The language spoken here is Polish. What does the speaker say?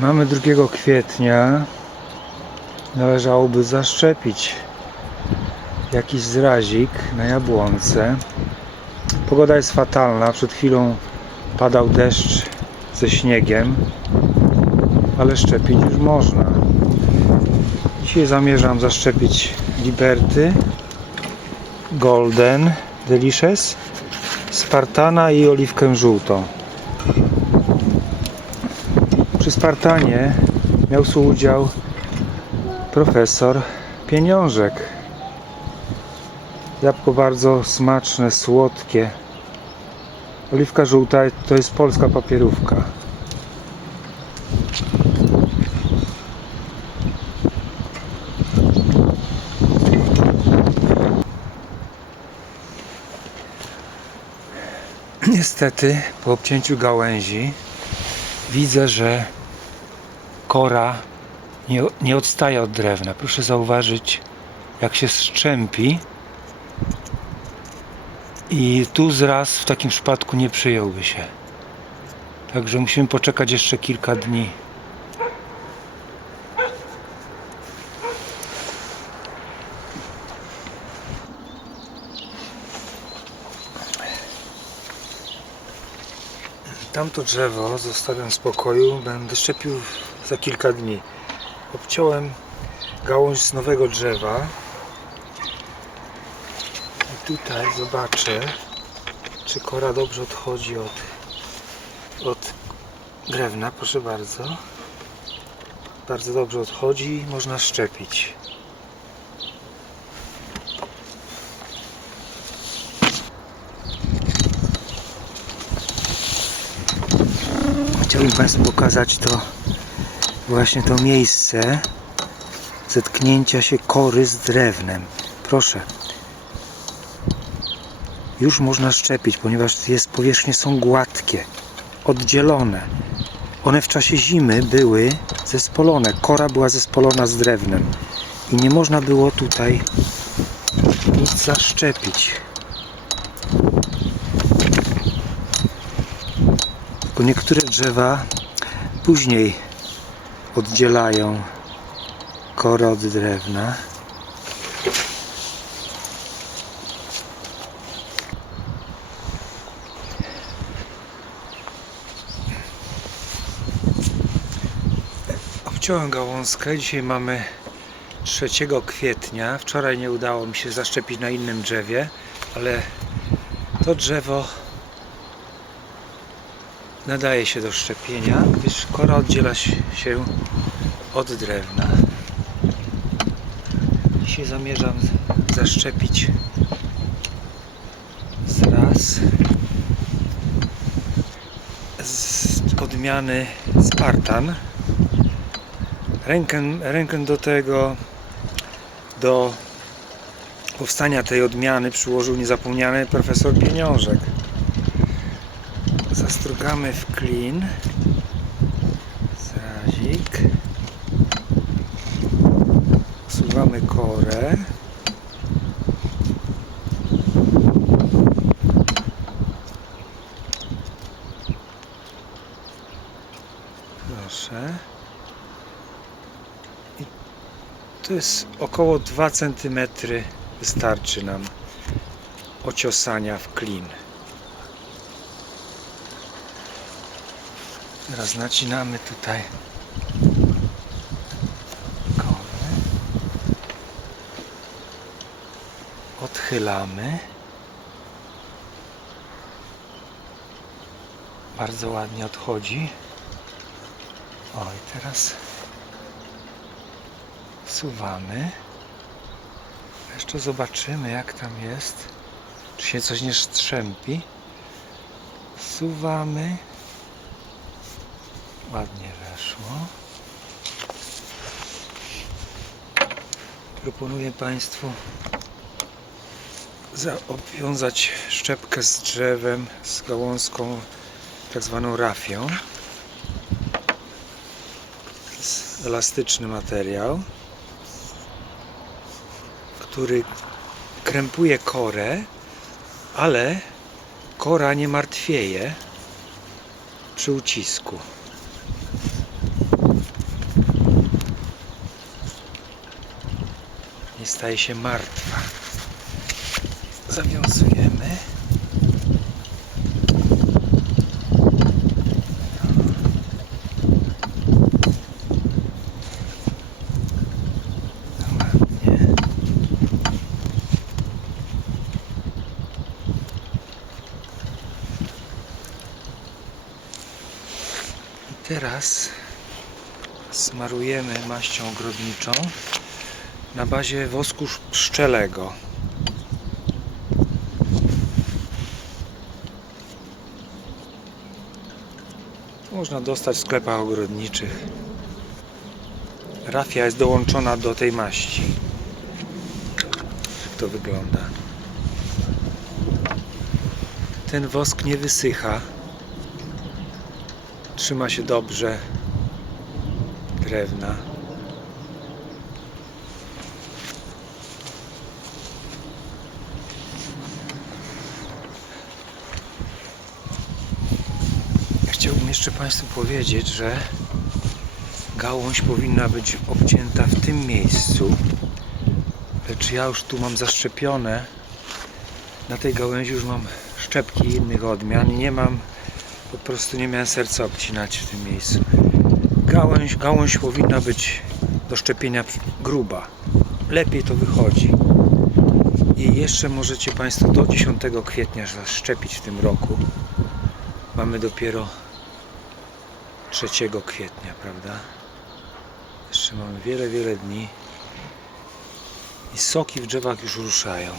Mamy 2 kwietnia. Należałoby zaszczepić jakiś zrazik na jabłonce. Pogoda jest fatalna. Przed chwilą padał deszcz ze śniegiem, ale szczepić już można. Dzisiaj zamierzam zaszczepić Liberty, Golden, Delicious, Spartana i oliwkę żółtą. Przy Spartanie miał współudział profesor Pieniążek. Jabłko bardzo smaczne, słodkie. Oliwka żółta to jest polska papierówka. Niestety po obcięciu gałęzi widzę, że kora nie, nie odstaje od drewna. Proszę zauważyć, jak się strzępi. I tu zraz w takim przypadku nie przyjąłby się. Także musimy poczekać jeszcze kilka dni. Tamto drzewo zostawiam w spokoju, będę szczepił za kilka dni. Obciąłem gałąź z nowego drzewa. I tutaj zobaczę, czy kora dobrze odchodzi od, od drewna. Proszę bardzo. Bardzo dobrze odchodzi można szczepić. Chciałbym Państwu pokazać to właśnie to miejsce zetknięcia się kory z drewnem. Proszę. Już można szczepić, ponieważ jest powierzchnie są gładkie, oddzielone. One w czasie zimy były zespolone. Kora była zespolona z drewnem i nie można było tutaj nic zaszczepić. Tylko niektóre drzewa później oddzielają korę od drewna. Obciąłem gałązkę. Dzisiaj mamy 3 kwietnia. Wczoraj nie udało mi się zaszczepić na innym drzewie, ale to drzewo nadaje się do szczepienia, gdyż kora oddziela się od drewna. Dzisiaj zamierzam zaszczepić zraz z odmiany Spartan. Rękę, rękę do tego, do powstania tej odmiany przyłożył niezapomniany profesor Pieniążek zastrugamy w klin. Zrazik usuwamy korę. Proszę. I to jest około 2 cm wystarczy nam ociosania w klin Teraz nacinamy tutaj korę. Odchylamy. Bardzo ładnie odchodzi. O i teraz wsuwamy. Jeszcze zobaczymy jak tam jest. Czy się coś nie strzępi. Wsuwamy. Ładnie weszło. Proponuję Państwu za- obwiązać szczepkę z drzewem, z gałązką, tak zwaną rafią. Jest elastyczny materiał, który krępuje korę, ale kora nie martwieje przy ucisku. Staje się martwa. Zawiązujemy. Teraz smarujemy maścią ogrodniczą na bazie wosku sz- pszczelego. Można dostać w sklepach ogrodniczych. Rafia jest dołączona do tej maści. Jak to wygląda? Ten wosk nie wysycha. Trzyma się dobrze drewna. Chciałbym jeszcze Państwu powiedzieć, że gałąź powinna być obcięta w tym miejscu, lecz ja już tu mam zaszczepione. Na tej gałęzi już mam szczepki innych odmian i nie mam, po prostu nie miałem serca obcinać w tym miejscu. Gałąź, gałąź powinna być do szczepienia gruba. Lepiej to wychodzi. I jeszcze możecie Państwo do 10 kwietnia zaszczepić w tym roku. Mamy dopiero 3 kwietnia, prawda? Jeszcze mamy wiele, wiele dni. I soki w drzewach już ruszają.